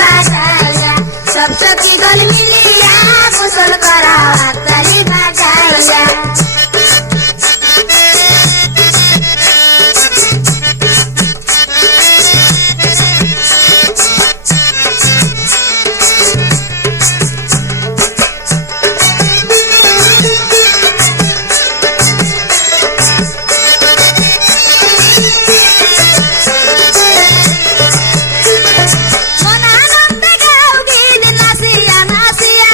বাজাইয়া সব সখী দল মিলিয়া গোসল করা হাততালি বাজাইয়া মনানন্দে গাও গীত নাচিয়া নাচিয়া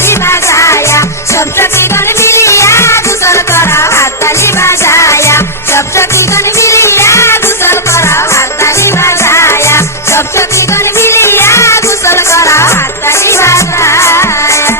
हातताली बाजाया सबचकी गण मिलिया गुसल कराओ हातताली बाजाया सबचकी गण मिलिया गुसल कराओ हातताली बाजाया सबचकी गण मिलिया गुसल कराओ हातताली बाजाया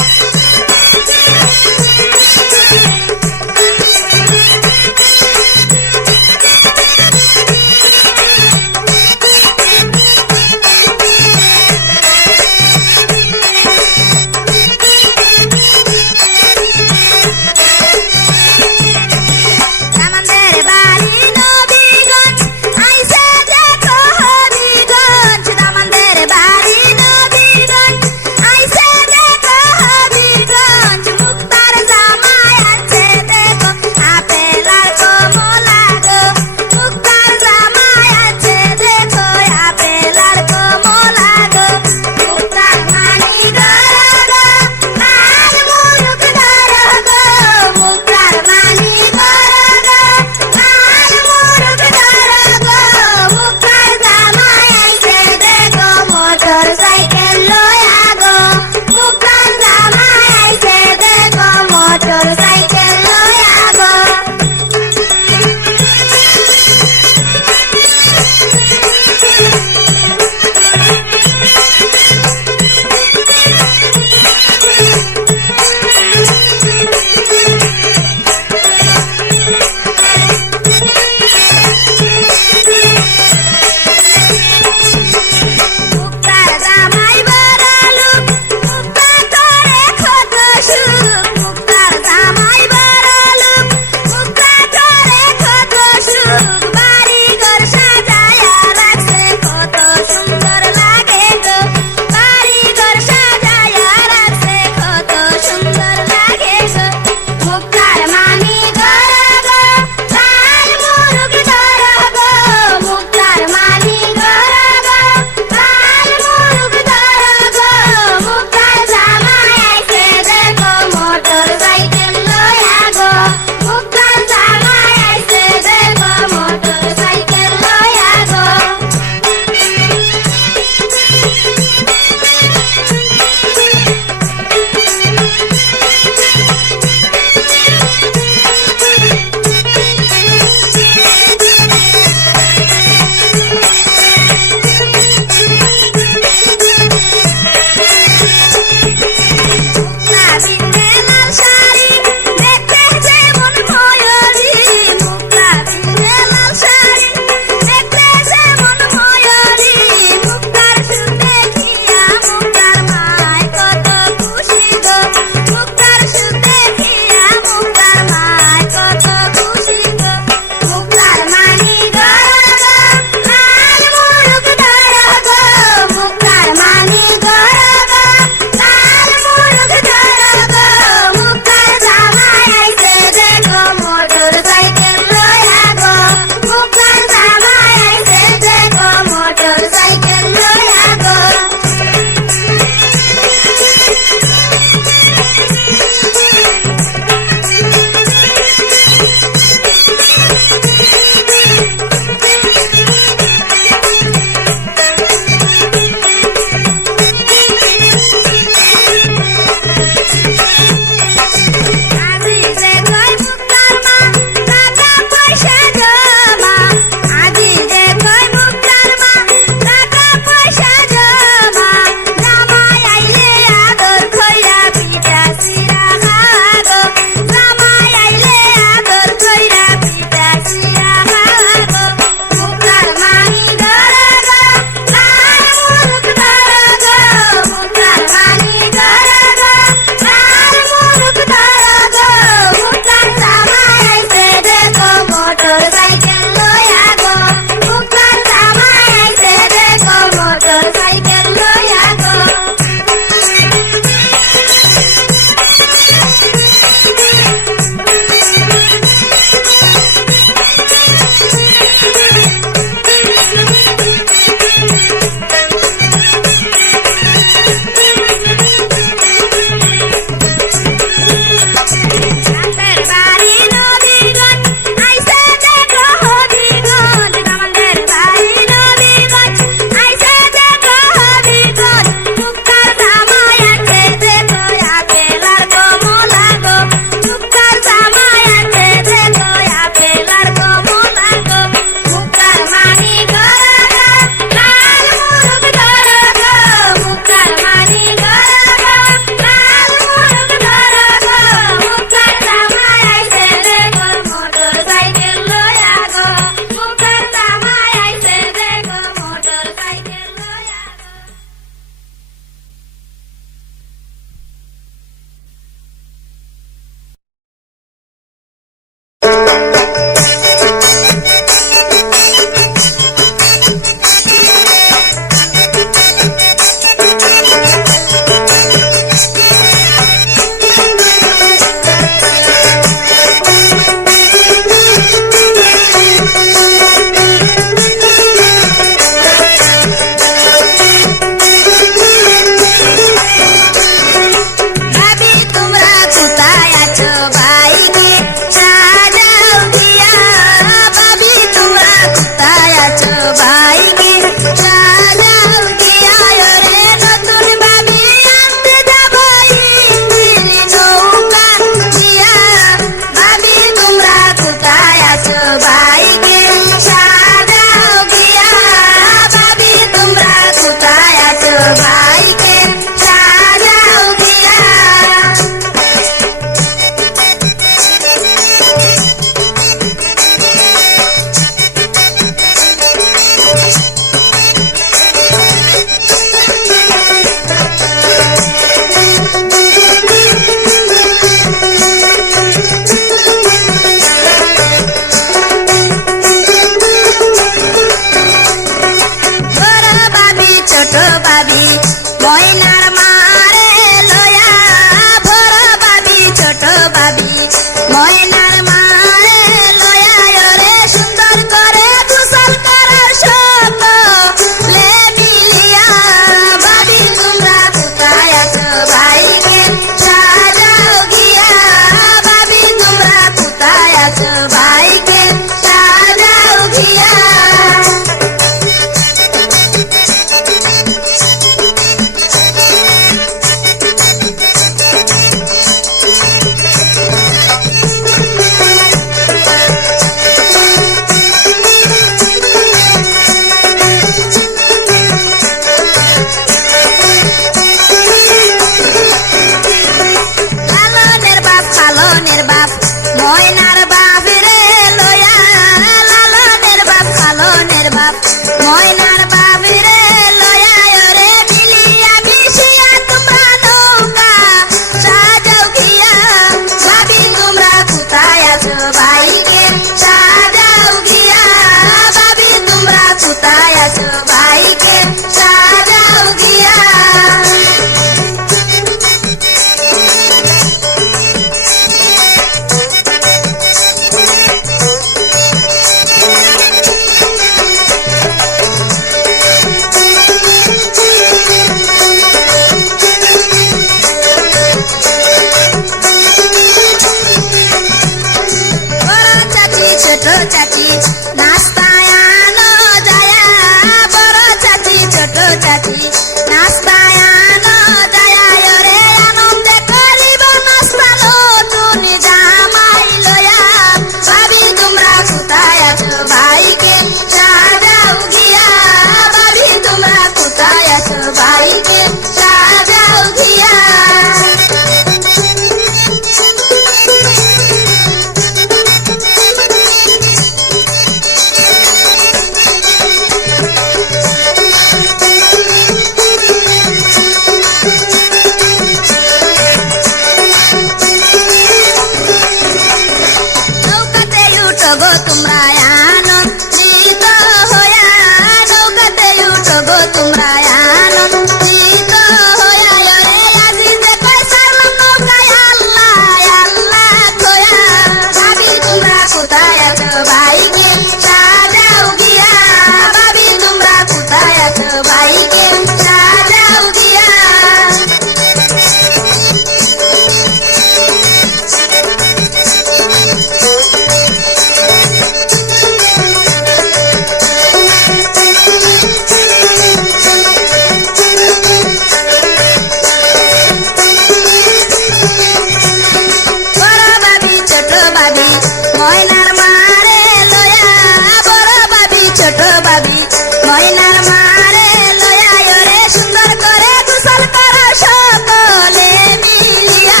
ছোট ভাবি ময়নার মারে লয়ায় রে সুন্দর করে গোসল করো সকলে মিলিয়া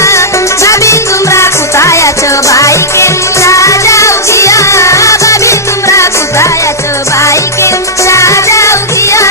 ভাবি তোমরা কোথায় আছো ভাইকে সাজাও গিয়া ভাবি তোমরা কোথায় আছো ভাইকে সাজাও গিয়া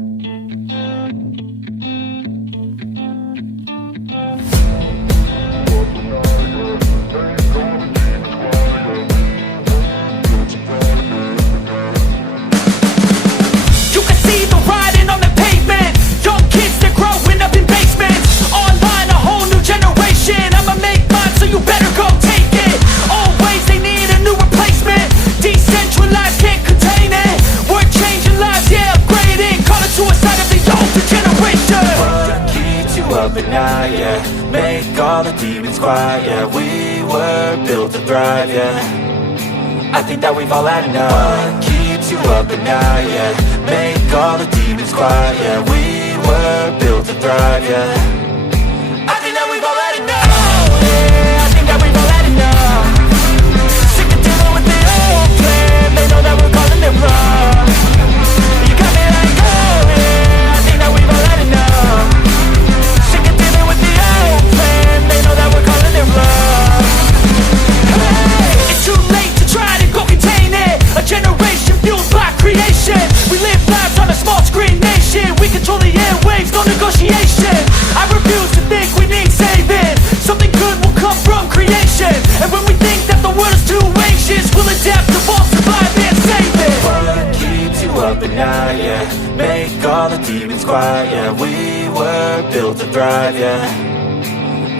You can see the writing on the pavement. Young kids, they're growing up in basements. Online, a whole new generation. I'ma make mine, so you better go take it. Always, they need a new replacement. Decentralized, can't contain it. We're changing lives, yeah, upgrading. Call it suicide of the older generation. What keeps you up at night, yeah? Make all the demons quiet, yeah. We were built to thrive, yeah. I think that we've all had enough. What keeps you up at night, yeah? Make all the demons quiet, yeah. We were built to thrive, yeah. I think that we've all had enough. Yeah, I think that we've all had enough. Sick of dealing with the old plan. They know that we're calling it wrong. You got me like, oh yeah, I think that we've all had enough. Sick of dealing with the old plan. They know that we're calling it wrong. Hey, it's too late to try to go contain it. A generation fueled by creation. We live lives on a small screen nation. We control the airwaves, no negotiation. I refuse to think we need saving. Something good will come from creation. And when we think that the world is too anxious, we'll adapt, evolve, survive, and save it. What keeps you up at night, yeah? Make all the demons quiet, yeah. We were built to thrive, yeah.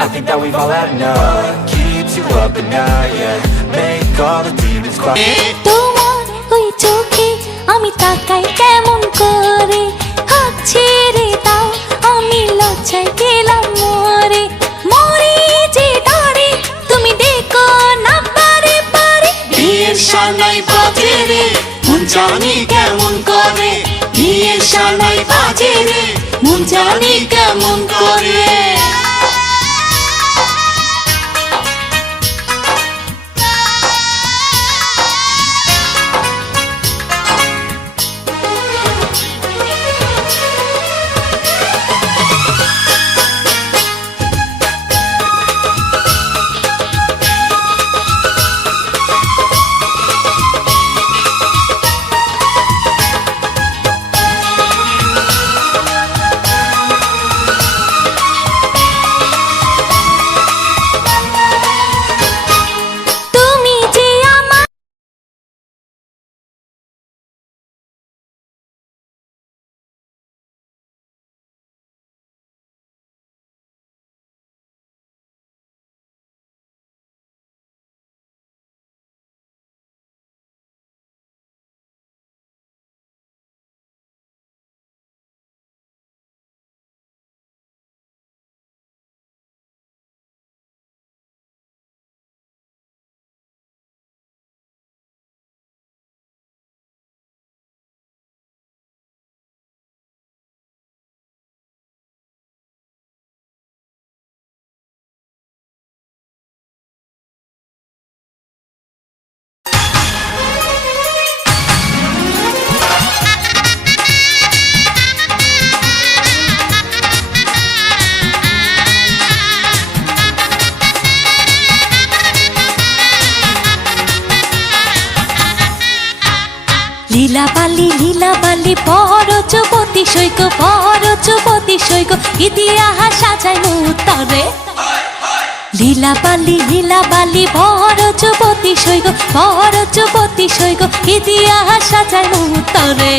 I think that we've all had enough. What keeps you up at night, yeah? Make all the demons quiet. তোমার ওই চোখে আমি তাকাই কেমন করে, হাত ছেড়ে দাও, আমি লজ্জায় গেলাম মরে। মরে যে ডরে তুমি ডেকো না পারে পারে। বিয়ের সানাই বাজে রে, মন জানি কেমন করে। বিয়ের সানাই বাজে রে, মন জানি কেমন করে। তুমি যে আমার লীলাবালি বড় যুবতী সৈক, বড় যুবতী সৈক, ইতিহাস সাজায় মুতরে। লীলাবালি বড় যুবতী সৈক, বড় যুবতী সৈক, ইতিহাস সাজায় মুতরে।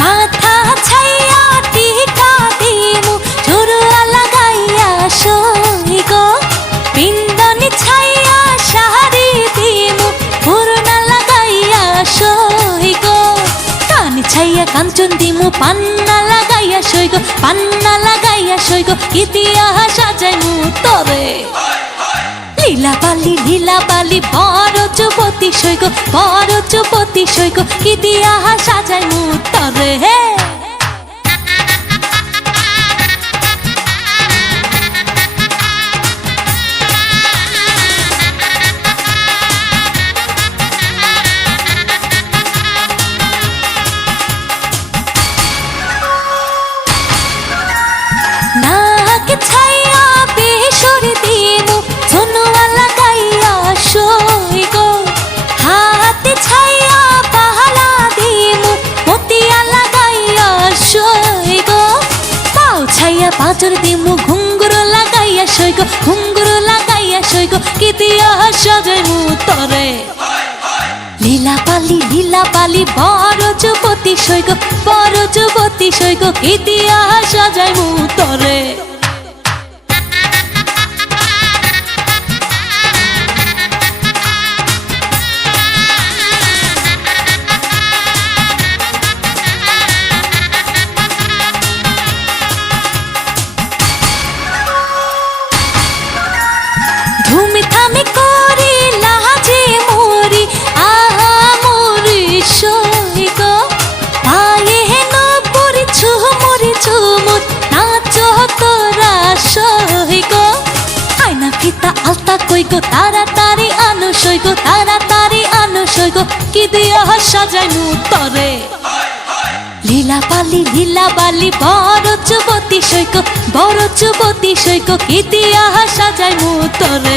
মাথা ছাইয়া টিকা দিমু, ঝুরুয়া লাগাইয়া সইগ, পিন্দনি ছাইয়া শাড়ি দিমু, পুরনা লাগাইয়া সইগ, কান ছাইয়া কাঞ্চন দিমু, পান্না লাগাইয়া সইগ, পান্না লাগাইয়া সইগ, ইতিহাস সাজাইমু তরে। লীলাবালি বড় যুবতী সৈক, বড় যুবতী সৈক, ইতিহাস সাজায় মুতরে। হে কাঞ্চন দিমু ঘুঙ্গুরু লাগাইয়া সইগ ঘুঙ্গুরু লাগাইয়া সইগ কি দিয়া সাজাইমু তরে লীলা পালি বড় যুবতী সইগ বড় যুবতী সইগ কি দিয়া সাজাইমু তরে ধুমি থামি করি লাজে মরি আহা মরি সইগ পায়ে হেন পরি ঝুমুর নাচ তোরা সইগ আয়না ফিতা আলতা কইগো তাড়াতাড়ি আনো সইগ তাড়াতাড়ি আনো সইগ কি দিয়া সাজাইনু তরে লীলা বালি বড় যুবতী সইগ বড় যুবতী সইগ কি দিয়া সাজাইমু তরে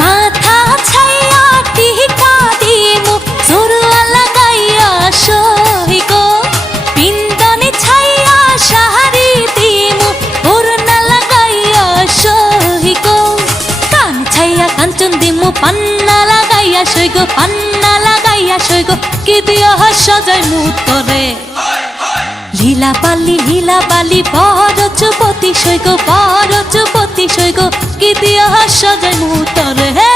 মাথা ছাইয়া টিকা দিমু জোরুয়া লাগাইয়া সইগ পিন্দনে ছাইয়া সাহারি দিমু ওড়না লাগাইয়া সইগ কান ছাইয়া কাঞ্চন দিমু পান্না লাগাইয়া সইগ পান্না লাগাইয়া সইগ কি দিয়া সাজাইমু তরে লীলা পালি বড় যুবতী সইগ বড় যুবতী সইগ কি দিয়া সাজাইমু তরে হে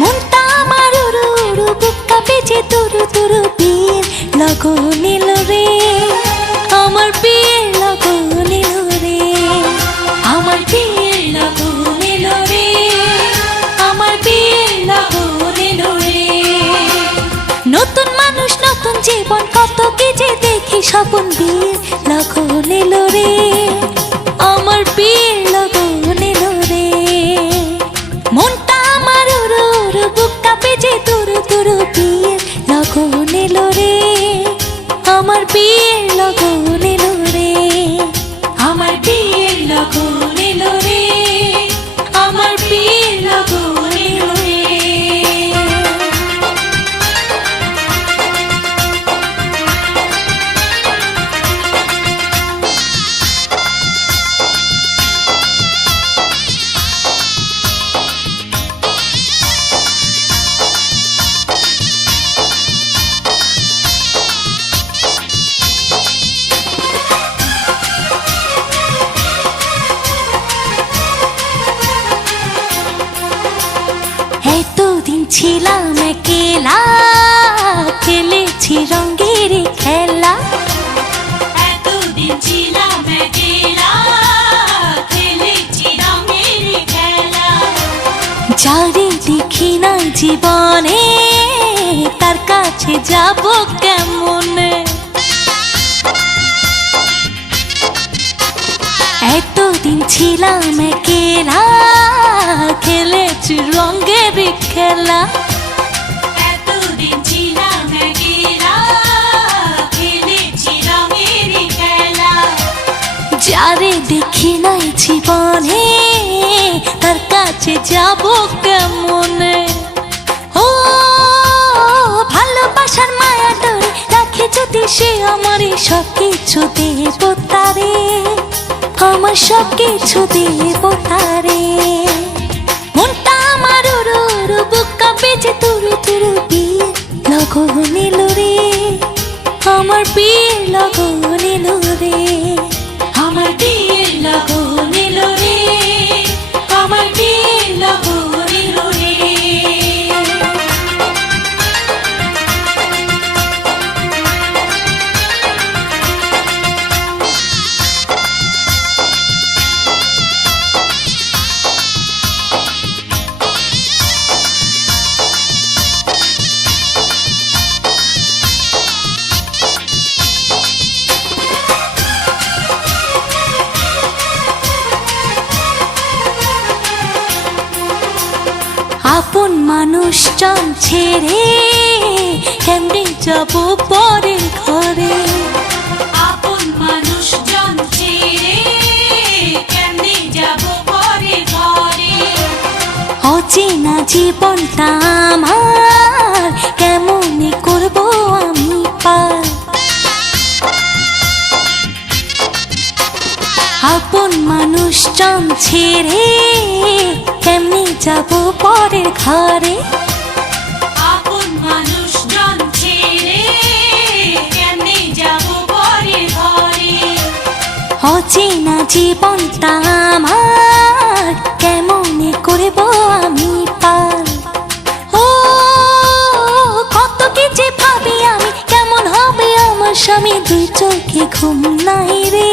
মনটা আমার উড়ু উড়ু বুক্কা বেজে তুরু তুরু পীর লগো নিল রে আমার পীর লগো নিল রে আমার পীর লগো নিল রে আমার পীর লগো নিল রে নতুন মানুষ নতুন জীবন কত কি যে দেখি স্বপন বীর লগো নিল রে আমার পীর লগো নিল রে মনটা আমার উড়ু উড়ু বুক্কা বেজে তুরু তুরু পীর লগো নিল রে আমার পীর লগো নিল রে আমার পীর লগো নিল রে আমার পীর লগো নিল রে এতদিন ছিলাম একলা খেলেছি রঙের খেলা এতদিন ছিলাম একলা খেলেছি রঙের খেলা যারে দেখি না জীবনে তার কাছে যাব কেমনে এতদিন ছিলাম একলা খেলেছি রঙের খেলা এতদিন ছিলাম একলা খেলেছি রঙের খেলা যারে দেখি নাই জীবনে তার কাছে যাব কেমনে ও ভালোবাসার মায়া ডোরে রাখে যদি সে আমার সব কিছু দেব তারে আমার সব কিছু দেব তারে মনটা আমার উড়ু উড়ু বুক্কা বেজে তুরু তুরু পীর লগো নিল রে আমার পীর লগো নিল রে আমার পীর লগো নিল রে আমার পীর লগো নিল রে মানুষজন ছেড়ে কেমনে যাব পরের ঘরে, আপন মানুষজন ছেড়ে কেমনে যাব পরের ঘরে। অচেনা জীবনটা আমার কেমনে করব আমি পার, আপন মানুষজন ছেড়ে কেমনে যাব পরের ঘরে, আপন মানুষজন ছেড়ে কেমনে যাব পরের ঘরে। অচেনা জীবনটা আমার কেমনে করব আমি পার। ও কত কি যে ভাবি আমি, কেমন হবে আমার স্বামী, দুই চোখে ঘুম নাই রে,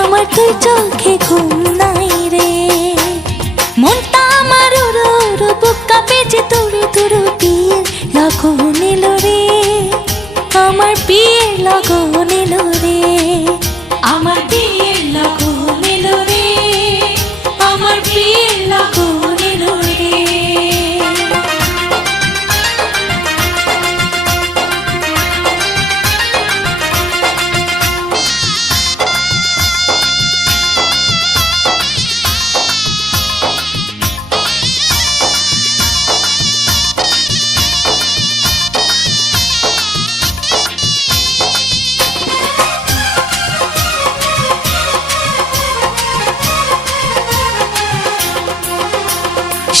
আমার দুই চোখে ঘুম নাই রে। মনটা আমার উড়ু উড়ু, বুক কাঁপে যে তুড়ু তুড়ু, বিয়ের লগন এলো রে, আমার বিয়ের লগন এলো রে, আমার বিয়ের লগন এলো রে, আমার বিয়ের লগন এলো রে।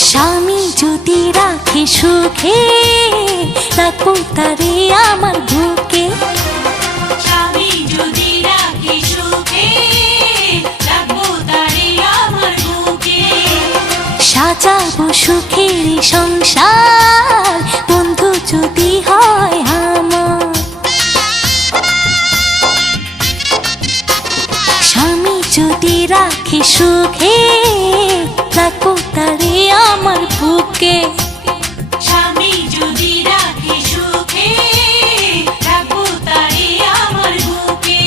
স্বামী যদি রাখে সুখে, রাখবো তারে আমার বুকে, স্বামী যদি রাখে সুখে, রাখবো তারে আমার বুকে। সাজাবো সুখের সংসার, বন্ধু যদি হয় আমার। স্বামী যদি রাখে সুখে, রাখবো তারে আমার বুকে, স্বামী যদি রাখে সুখে, রাখবো তারে আমার বুকে।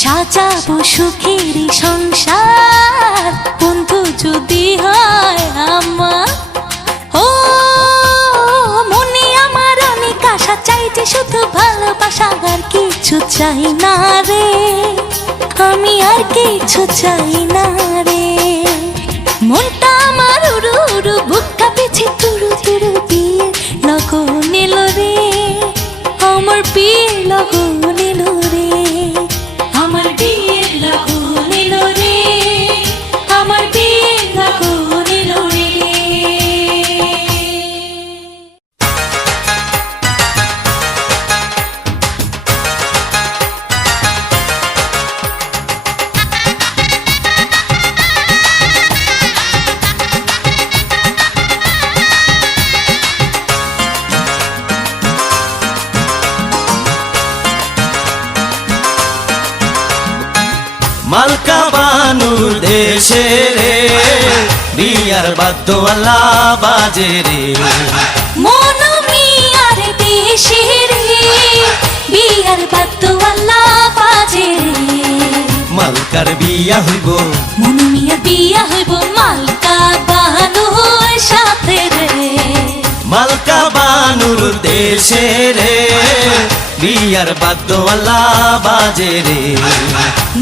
সাজাবো সুখের সংসার, বন্ধু যদি হয় আমার। ও মনে আমার অনেক আশা, চাই যে শুধু ভালোবাসা, আর কিছু চাই না রে, আমি আর কিছু চাই না রে। মনটা আমার উড়ু উড়ু, বুক কাঁপেছে তুড়ু তুড়ু, বিয়ের লগন এলো রে, আমার বিয়ের লগন এলো রে, আমার বিয়ের লগন এলো রে, আমার বিয়ের লগন এলো রে। মালকা বানুর দেশে রে, বিয়ার বাদ্যওয়ালা বাজে রে। মন মিয়ার দেশে রে, বিয়ার বাদ্যওয়ালা বাজে রে। মালকার বিয়া হইব, মন মিয়ার বিয়া হইব মালকা বানুর সাথে রে। মালকা বানুর দেশে রে, বিয়ার বাদ্যওয়ালা বাজে রে।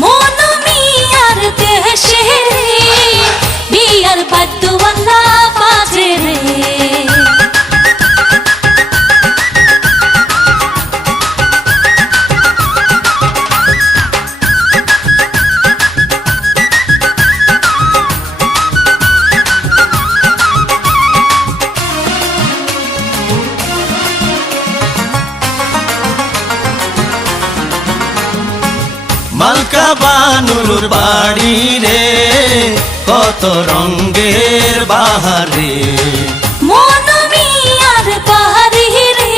মন মিয়ার দেশে রে, বিয়ার বাদ্যওয়ালা বাজে রে। মালকা বানুর বাড়ি রে, কত রঙ্গের বাহারে। মন মিয়ার বাড়ি রে,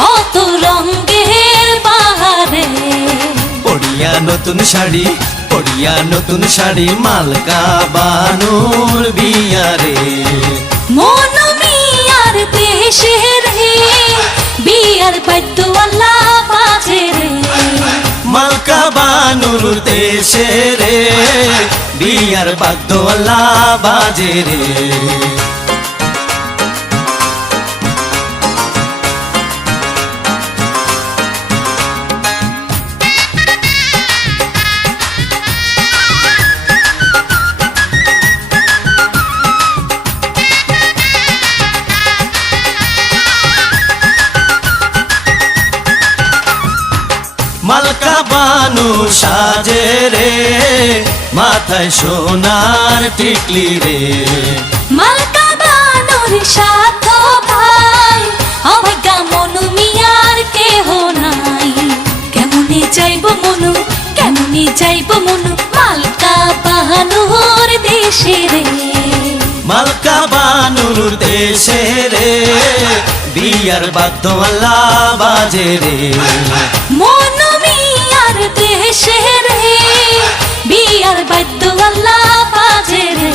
কত রঙের বাহারে। পড়িয়া নতুন শাড়ি, পড়িয়া নতুন শাড়ি, মালকা বানুর বিয়া রে। মন মিয়ার দেশে রে, বিয়ার বাদ্যওয়ালা বাজে রে। মালকা বানুর দেশে রে, বিয়ার বাদ্যওয়ালা বাজে রে। মালকা বানু সাজে রে, মাথায় সোনার টিকলি রে। মালকা বানুর সাথ ভাই, অবজ্ঞা মনু মিয়ার কেহ নাই। কেমনে যাইব মনু, কেমনে যাইব মনু, মালকা বানুর দেশে রে। মালকা বানুর দেশে রে, বিয়ার বাদ্যওয়ালা বাজে রে। মনু মিয়ার দেশে রে, বিয়ার বাদ্যওয়ালা বাজে রে।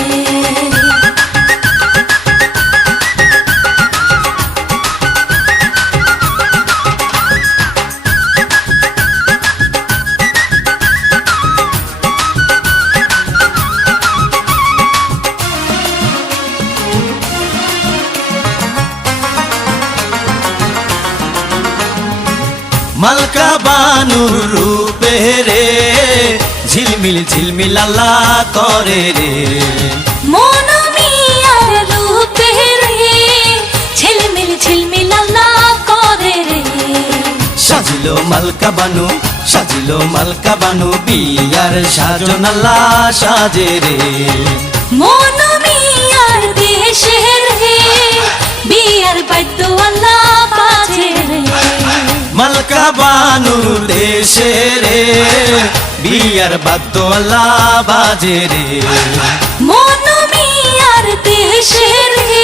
মালকা বানুর রূপে রে, ঝিলমিল ঝিলমিল আল্লাহ করে রে। মনু মিয়ার রূপে রে, ঝিলমিল ঝিলমিল আল্লাহ করে রে। সাজিল মালকা বানু, সাজিল মালকা বানু, বিয়ার সাজন আল্লাহ সাজে রে। মনু মিয়ার দেশে রে, বিয়ার বাদ্যওয়ালা বাজে রে। মালকা বানুর দেশে রে, বিয়ার বাদ্যওয়ালা বাজে রে। মনু মিয়ার দেশে রে,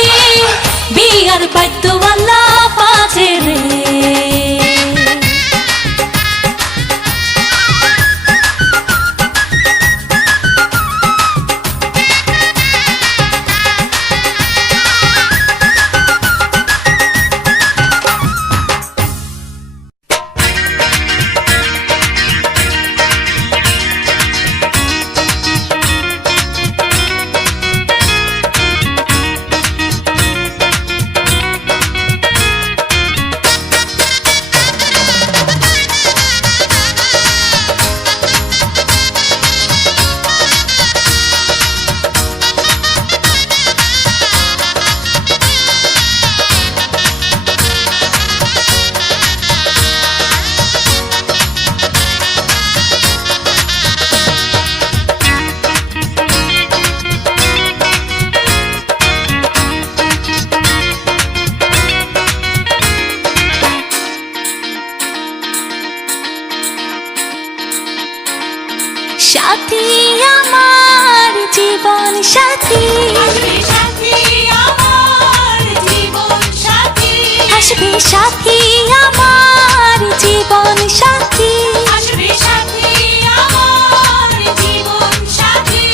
বিয়ার বাদ্যওয়ালা বাজে রে। সাথী আমার জীবন সাথী, আসবে সাথী আমার জীবন সাথী, আসবে সাথী আমার জীবন সাথী। আসবে সাথী আমার জীবন সাথী।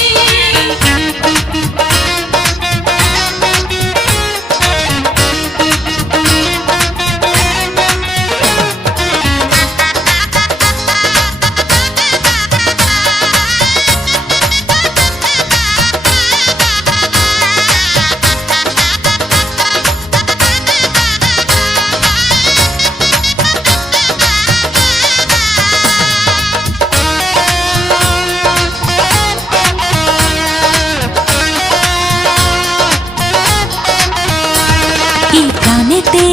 এই প্রাণেতে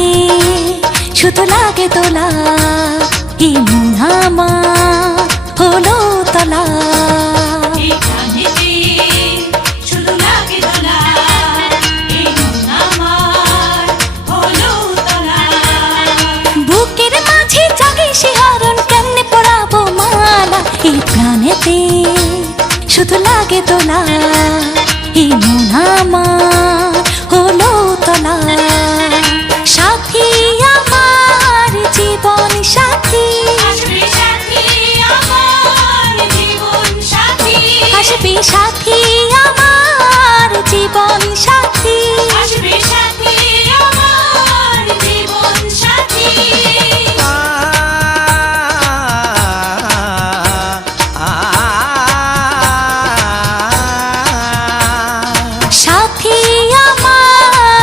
শুধু লাগে তোলা, এই মন আমার হলো তলা। এই গানেতে শুধু লাগে দোলা, এই মন আমার হলো তোলা। বুকের মাঝে জাগে শিহরণ, কেমনে পড়াবো মালা। এই প্রাণেতে শুধু লাগে তোলা, এই মন আমার হলো তলা। সাথী আমার জীবন সাথী, আসবে সাথী আমার জীবন সাথী, আসবে সাথী আমার জীবন সাথী। আসবে সাথী আমার জীবন সাথী। সাথী আমার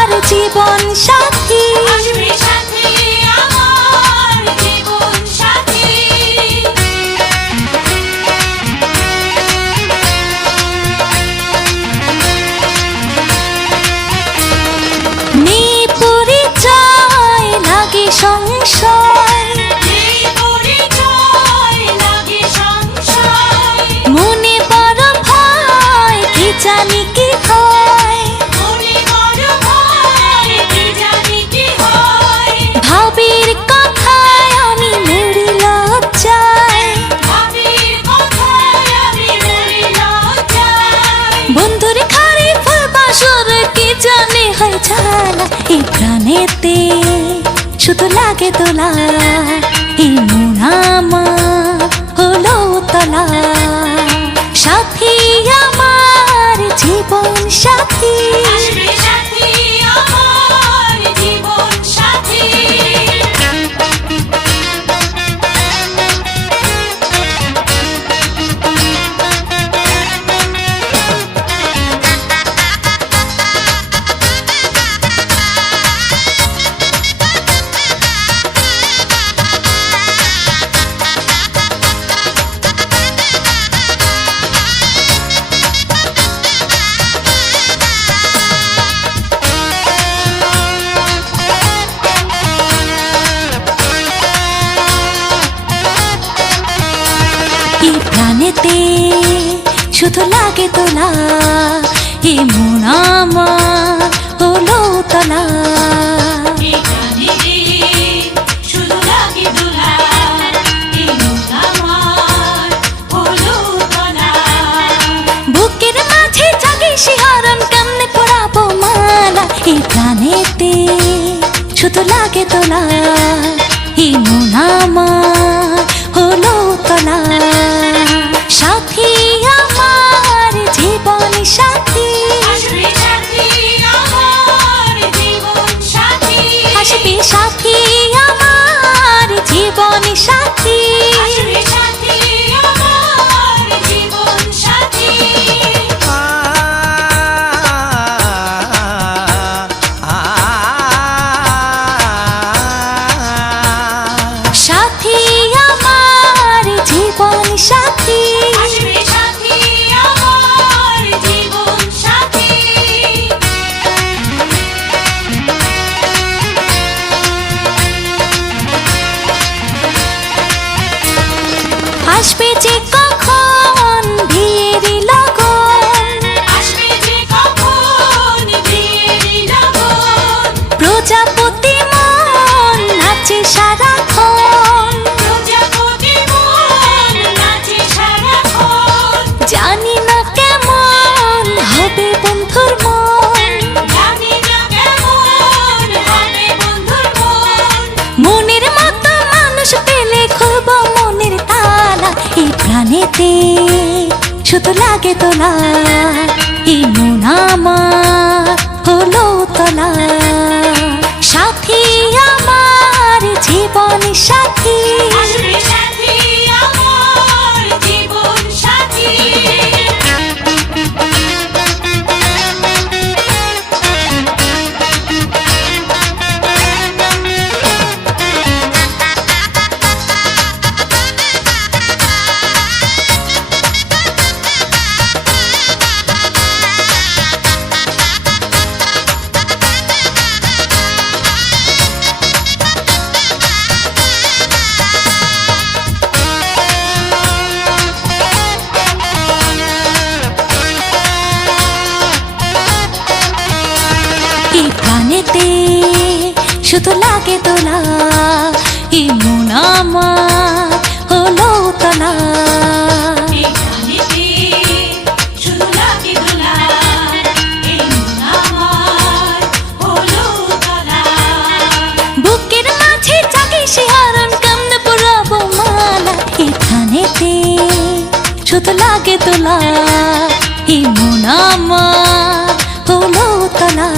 প্রাণেতে শুধু লাগে দোলা এই মন আমার হলো তলা সাথী আমার জীবন সাথী আসবে সাথী আমার জীবন সাথী এই প্রাণেতে শুধু লাগে তোলা এই মন আমার হলো তলা এই গানেতে শুধু লাগে দোলা এই মন আমার হলো তলা বুকের মাঝে জাগে শিহরণ কেমনে পড়াবো মালা এই প্রাণেতে শুধু লাগে তোলা এই মন আমার হলো তলা সাথী আমার জীবন সাথী আসবে সাথী আমার জীবন সাথী আসবে সাথী আমার জীবন সাথী আসবে সাথী আমার জীবন সাথী সাথী আমার জীবন সাথী আসবে সাথী আমার জীবন সাথী আসবে যে কখন বিয়ের লগন আসবে যে কখন বিয়ের লগন প্রজাপতি মন নাচে সারাক্ষণ প্রজাপতি মন নাচে সারাক্ষণ জানি না কেমন হবে বন্ধুর মন জানি না কেমন হবে বন্ধুর মন মনের মতো মানুষ পেলে খুলব মনের তালা এই প্রাণেতে শুধু লাগে তোলা এই মন আমার হলো তলা সাথী আমার জীবন সাথী আসবে সাথী আমার জীবন সাথী এই প্রাণেতে শুধু লাগে তোলা এই মন আমার হলো তলা এই গানেতে শুধু লাগে দোলা এই মন আমার হলো তলা বুকের মাঝে জাগে শিহরণ কেমনে পড়াবো মালা এই প্রাণেতে শুধু লাগে তোলা এই মন আমার হলো তলা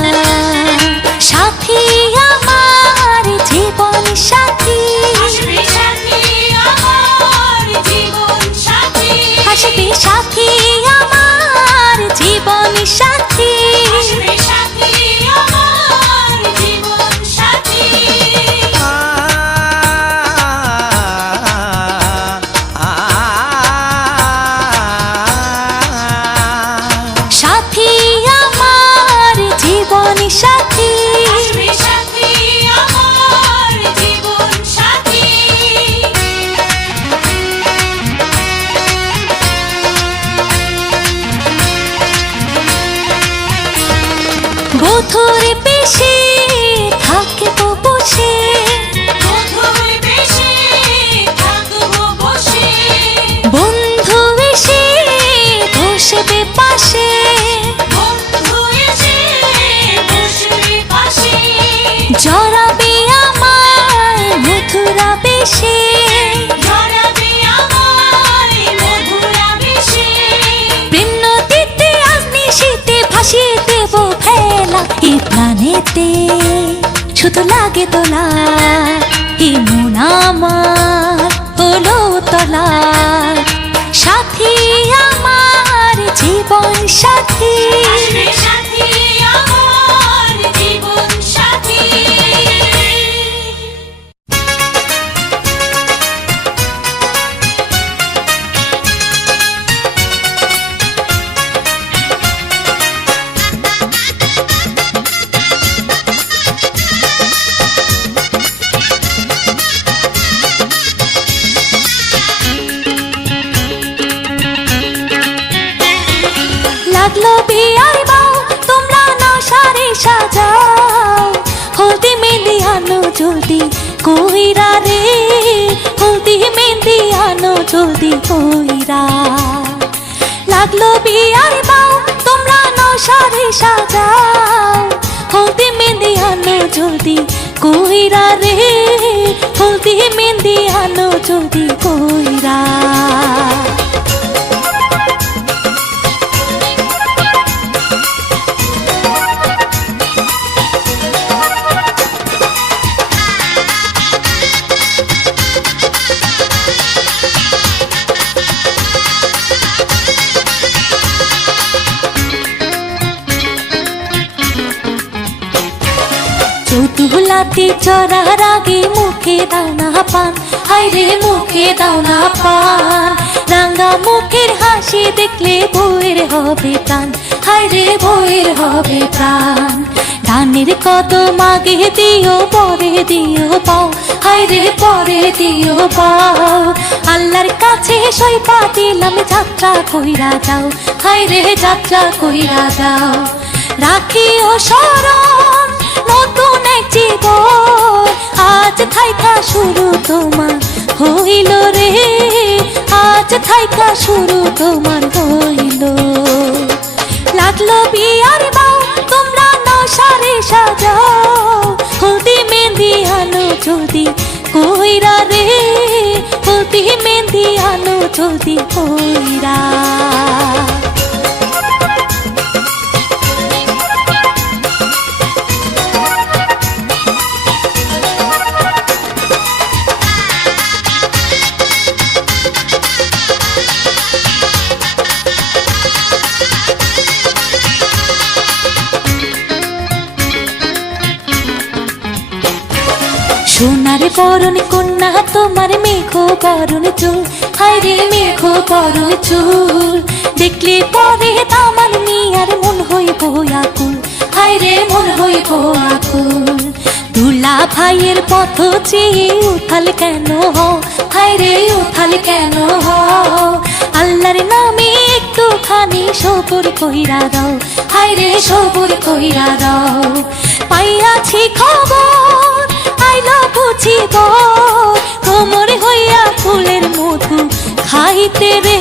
সাথী আমার জীবন সাথী আসবে সাথী আমার জীবন সাথী আসবে সাথী আমার জীবন সাথী আসবে সাথী আমার জীবন সাথী সাথী আমার জীবন সাথী আসবে সাথী আমার জীবন সাথী হাতে শুধু লাগে তোলা এই মন আমার হলো তোলা সাথী আমার জীবন সাথী আসবে সাথী আমার জীবন সাথী লাগলো বিয়ার বাউ তোমরা না সারে সাজাও হলদি মেহেন্দি আনো জলদি কইরা রে হলদি মেহেন্দি আনো জলদি কইরা লাগলো বিয়ার বাউ তোমরা না সারে সাজাও হলদি মেহেন্দি আনো জলদি কইরা রে হলদি মেহেন্দি আনো জলদি কইরা চৌতুলাতে চড়ার আগে মুখে দাও না পান হায়রে মুখে দাও না পান রাঙ্গা মুখের হাসি দেখলে বউয়ের হবে প্রাণ হায়রে বউয়ের হবে প্রাণ ধানের কদম আগে দিও পরে দিও পাও হায়রে পরে দিও পাও আল্লাহর কাছে সইপা দিলাম যাত্রা কইরা যাও হায়রে যাত্রা কইরা যাও রাখিও স্মরণ নতুন এক জীবন আজ থাইকা শুরু তোমার হইল রে আজ থাইকা শুরু তোমার হইল লাগলো বিয়ার বাউ তোমরা না সারে সাজাও হলদি মেহেন্দি আনো জলদি কইরা রে হলদি মেহেন্দি আনো জলদি কইরা সোনার বরণ কন্যা তোমার মেঘো বরণ চুল হায়রে মেঘো বরণ চুল দেখলে পরে তামার মিয়ার মন হইব আকুল হায়রে মন হইব আকুল দুলা ভাইয়ের পথ চেয়ে উথাল কেন হও হায়রে উথাল কেন হও আল্লাহর নামে একটুখানি সবুর কইরা দাও হায়রে সবুর কইরা দাও পাইয়াছি খবর আইলো বুঝিব কোমরে হইয়া ফুলের মধু খাইতে রে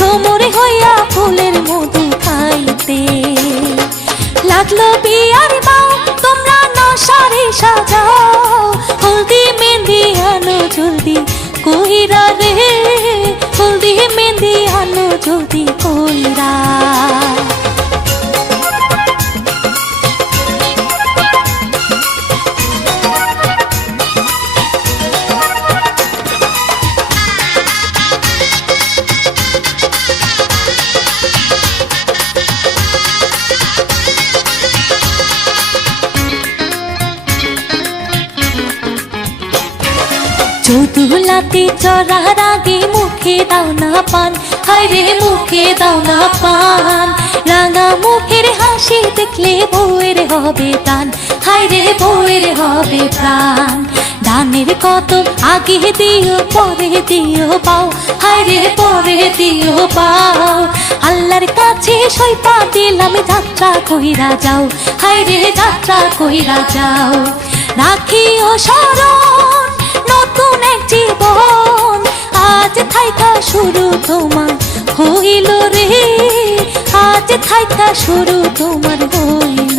কোমরে হইয়া ফুলের মধু খাইতে লাগলো বিয়ার বাউ তোমরা না সারে সাজাও হলদি মেহেন্দি আনো জলদি কইরা রে হলদি মেহেন্দি আনো জলদি কইরা চৌতুলাতে চড়ার আগে মুখে দাও না পান হায়রে মুখে দাও না পান রাঙা মুখের হাসি দেখলে বউয়ের হবে প্রাণ হায়রে বউয়ের হবে প্রাণ ধানের কদম আগে দিও পরে দিও পাও হায়রে পরে দিও পাও আল্লাহর কাছে সইপা দিলাম যাত্রা কইরা যাও হায়রে যাত্রা কইরা যাও রাখিও স্মরণ নতুন এক জীবন আজ থাইকা শুরু তোমার হইল রে আজ থাইকা শুরু তোমার হইল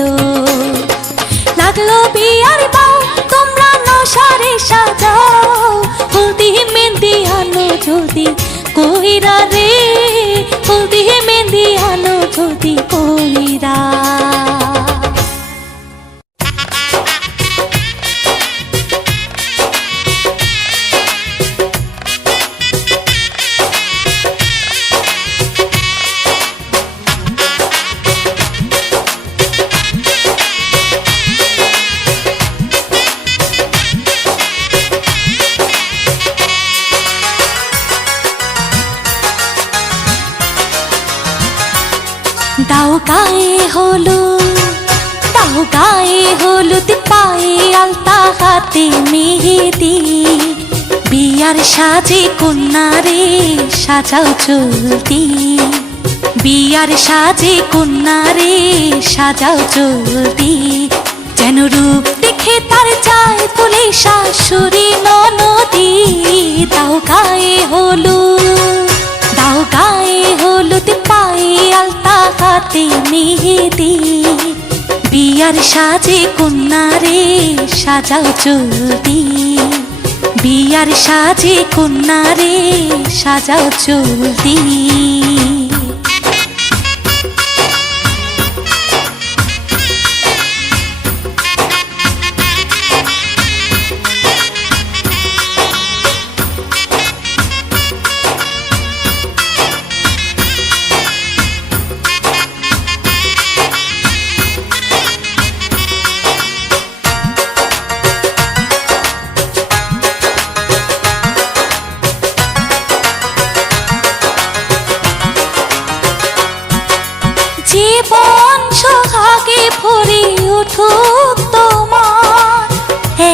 লাগলো বিয়ার বাউ তোমরা না সারে সাজাও হলদি মেহেন্দি আনো জলদি কইরা রে হলদি মেহেন্দি আনো জলদি কইরা দাও গায়ে হলুদ, দাও গায়ে হলুদ, পায়ে আলতা, হাতে মেহেদি। বিয়ার সাজে কন্যারে সাজাও চলতি, বিয়ার সাজে কন্যারে সাজাও চলতি। যেন রূপ দেখে তার চায় ফুলে শাশুড়ি ননদি। দাও গায়ে হলুদ, দাও গায়ে হলুদ, পায়ে আলতা, হাতে মেহেদি। বিয়ার সাজে কন্যারে সাজাও চলতি, বিয়ার সাজে কন্যারে সাজাও চলতি। জীবন সোহাগে ভরে উঠুক তোমার,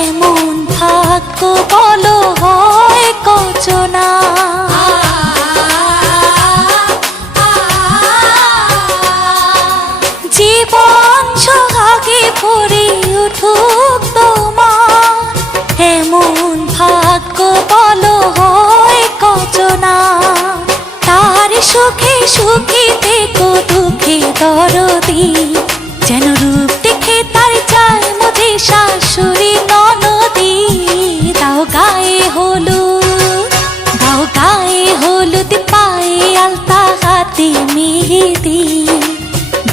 এমন ভাগ্য বলো হয় কচনা। জীবন সোহাগে ভরে উঠুক তোমার, এমন ভাগ্য বলো হয় কচনা। তার সুখে সুখে থেকো, দুঃখে দরদি। যেন রূপ দেখে তার চায় মধ্যে শাশুড়ি ননদি। দাও গায়ে হলুদ, দাও গায়ে হলুদ, পায়ে আলতা, হাতে মেহেদি।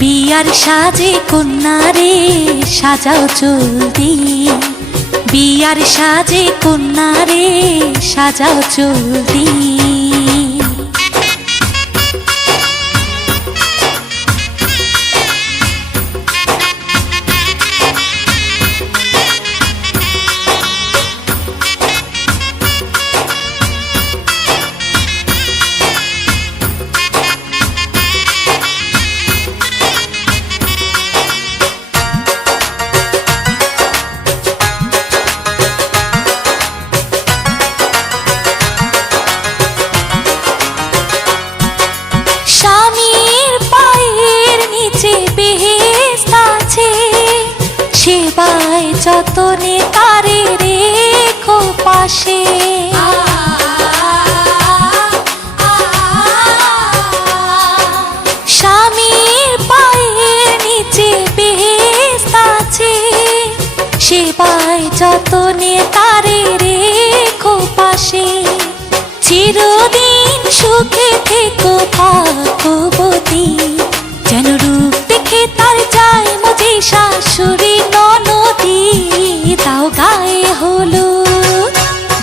বিয়ার সাজে কন্যারে সাজাও চলতি, বিয়ার সাজে কন্যারে সাজাও চলতি। স্বামীর পায়ের নিচে বেহেশত আছে, সেবায় যতনে তারে রেখো পাশে। স্বামীর পায়ের নিচে বেহেশত আছে, সেবায় যতনে তারে রেখো পাশে। চিরদিন সুখে থেকো ভাগ্যবতী। যেন রূপ দেখে তার চায় মধ্যে শাশুড়ি ননদি। দাও গায়ে হলুদ,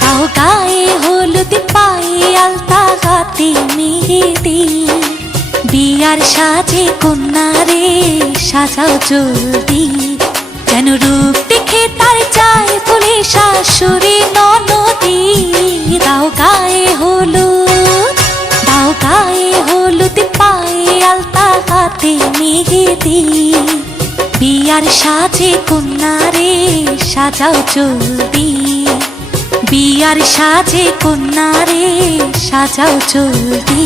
দাও গায়ে হলুদ, পায়ে আলতা, হাতে মেহেদি। বিয়ার সাজে কন্যারে সাজাও জলদি। যেন রূপ দেখে তার চায় ফুলে শাশুড়ি ননদি। দাও গায়ে হলুদ, দাও গায়ে হলুদ, পায়ে আলতা, হাতে মেহেদি। বিয়ার সাজে কন্যারে সাজাও জলদি। বিয়ার সাজে কন্যারে সাজাও জলদি।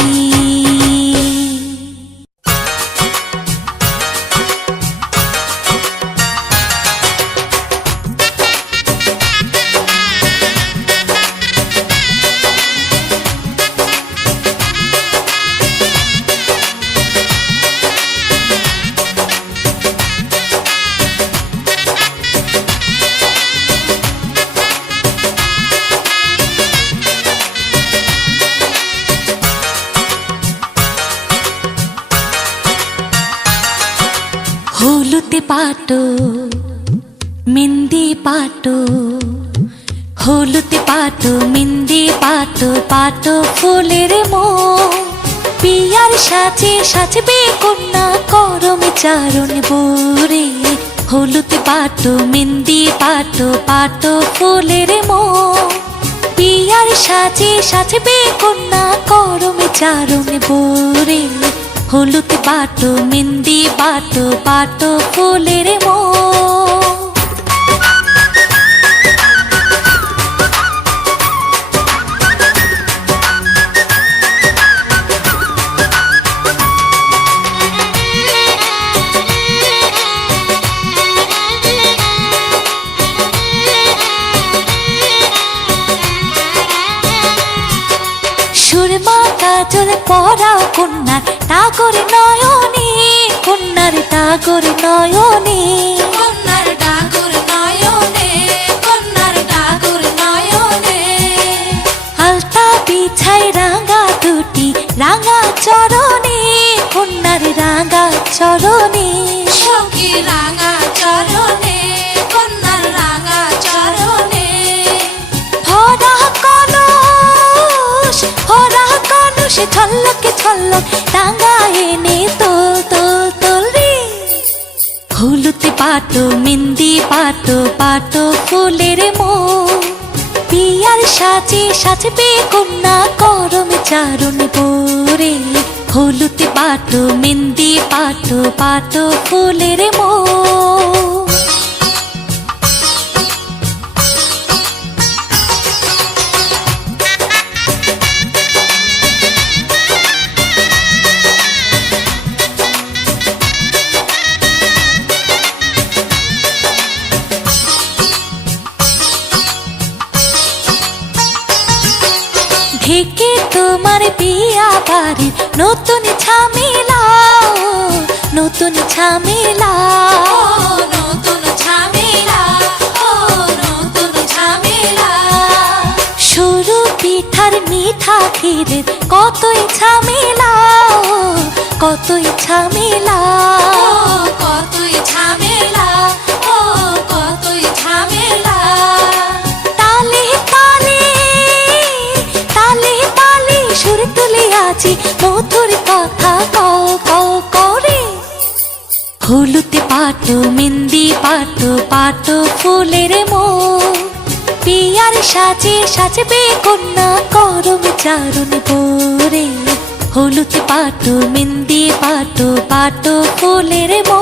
হলুদে পাটো মেহেন্দি পাটো, হলুদে পাটো মেহেন্দি পাটো, পাটো ফুলের মোহ। বিয়ার সাজে সাজবে কন্যা করমে চারণ বোরে। হলুদে পাটো মেহেন্দি পাটো, পাটো ফুলের মোহ। বিয়ার সাজে সাজবে কন্যা করমে চারণ বোরে। হলুদ বাটো মেহেন্দি বাটো বাটো ফুলের মো সুরমা কাজল পরাও কন্যার টাগর নয়নে কন্যার টাগর নয়নে কন্যার ডাগর নয়নে কন্যার ডাগর নয়নে আলতা বিছাই রাঙা দুটি রাঙা চরণে কন্যার রাঙা চরণে সখী রাঙা চরণে কন্যার রাঙা চরণে ভরা কলস ছল্লকে ছল্লক টাঙ্গা এনে তোল তোল তোল রে হলুদ পাটো মেহেন্দি পাটো পাটো ফুলের মো পিয়ার সাজে সাজবে কন্যা করম চারণ বোরে হলুদ পাটো মেহেন্দি পাটো পাটো ফুলের মো ঢেকে তোমার বিয়া বাড়ির নতুন ঝামেলা নতুন ঝামেলা নতুন ঝামেলা ও নতুন ঝামেলা সরু পিঠার মিঠা ক্ষীরের কতই ঝামেলা কতই ঝামেলা কতই ঝামেলা ও কতই ঝামেলা তালে তালে তালে তালে সুর তুলে আছি মধুর কথা কও কও করে হলুদ পাটো মেহেন্দি পাটো পাটো ফুলের মো পিয়ার সাজে সাজবে কন্যা করম চারণ বোরে হলুদ পাটো মেহেন্দি পাটো পাটো ফুলের মো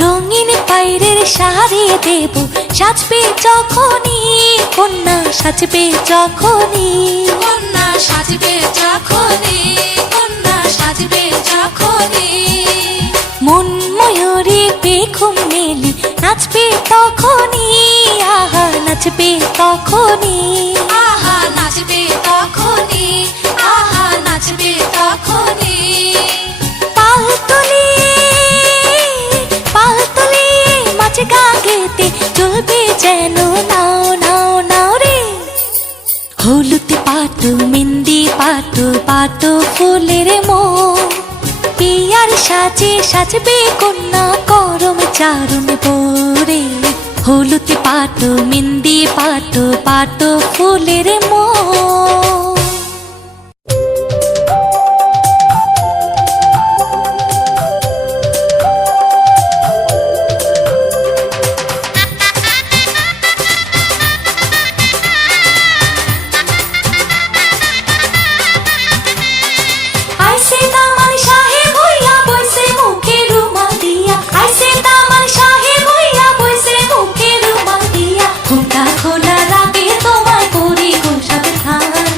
রঙিন পায়রের শাড়ি দেব সাজবে যখনই কন্যা সাজবে যখনই কন্যা সাজবে যখনই কন্যা সাজবে যখনই মন ময়ূরে পেখম মেলি নাচবে তখনই আহা নাচবে তখনই আহা নাচবে তখনই আহা নাচবে তখনই পাল তুলি মাঝ গা গেতে চলবে যেন নাও নাও নাও রে হলুদ পাটো মেহেন্দি পাটো পাটো ফুলের মো পিয়ার সাজে সাজবে কন্যা করম চারণ বোরে হলুদ পাটো মেহেন্দি পাটো পাটো ফুলের মো আইসে দামান সাহেব হইয়া বইসে মুখে রুমাল দিয়া আইসে দামান সাহেব হইয়া বইসে মুখে রুমাল দিয়া ঘুমটা খোলা রাগে তোমায় করি গো সাবধান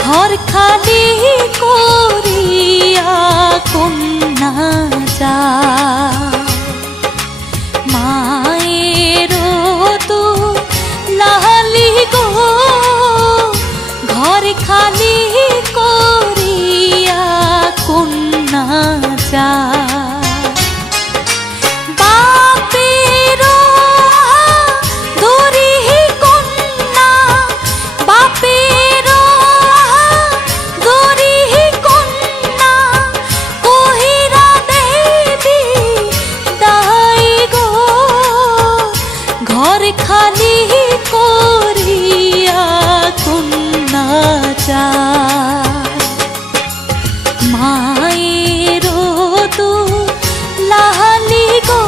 ঘর খালি করিয়া কন্যা যা মায়ের তো লালি গো ঘর খালি করিয়া কন্যা যা খালি করিয়া কন্যা মায়ের তো লালি গো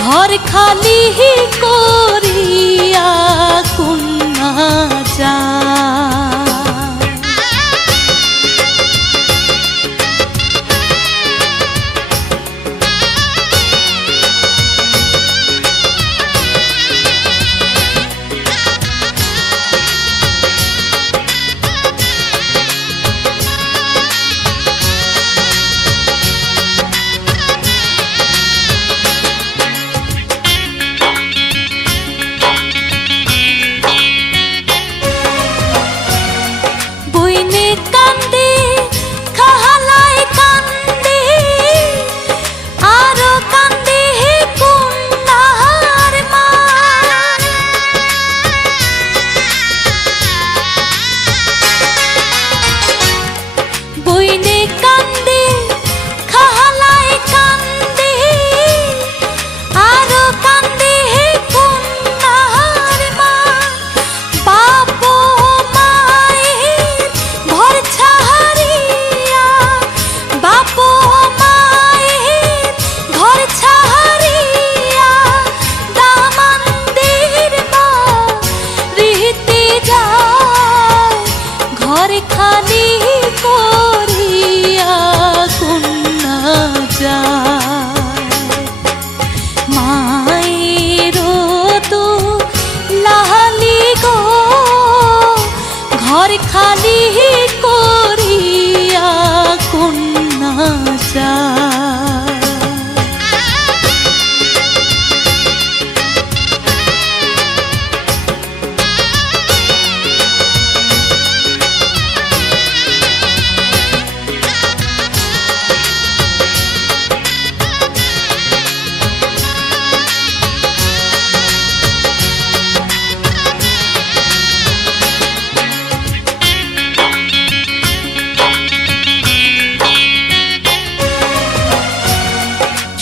ঘর খালি করিয়া কন্যা খালি করিয়া কন্যা মায়ের তো লালি গো ঘর খালি করিয়া কন্যা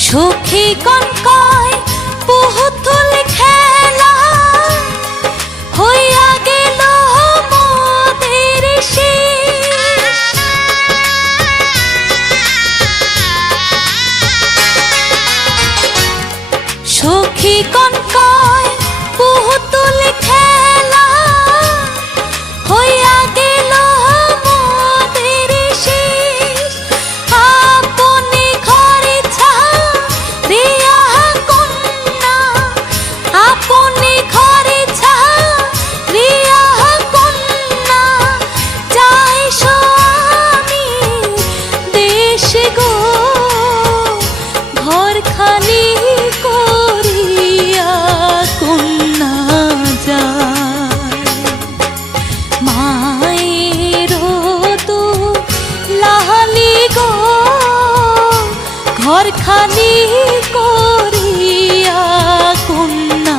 সখী কনকয় পুতুল খেলা হইয়া গেল মোদের শেষ সখী কনকয় পুতুল খেলা হইয়া গেল মোদের শেষ আপনি ঘরে ছাড়িয়া কন্যা আপনি ঘরে ছাড়িয়া কন্যা যাই স্বামী দেশ গো ঘর খালি করিয়া কন্যা মায়ের তো লালি গো ঘর খালি করিয়া কন্যা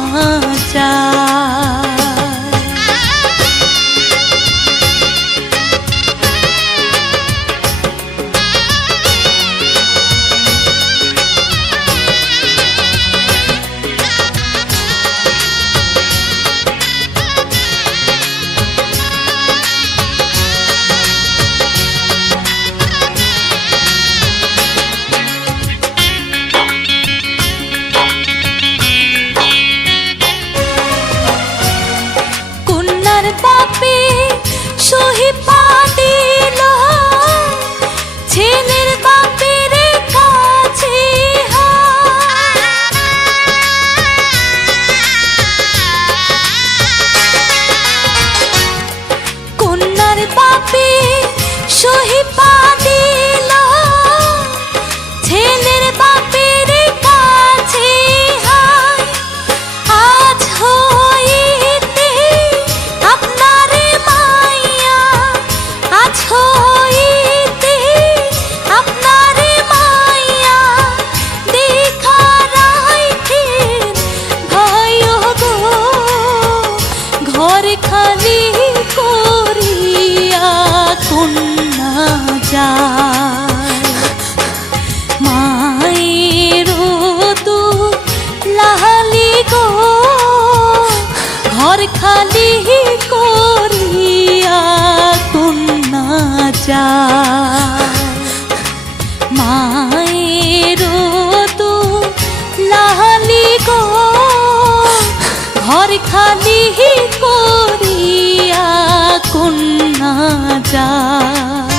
খালি করিয়া কন্যা যায় মায়ের তো লালি গো ঘর খালি করিয়া কন্যা যায়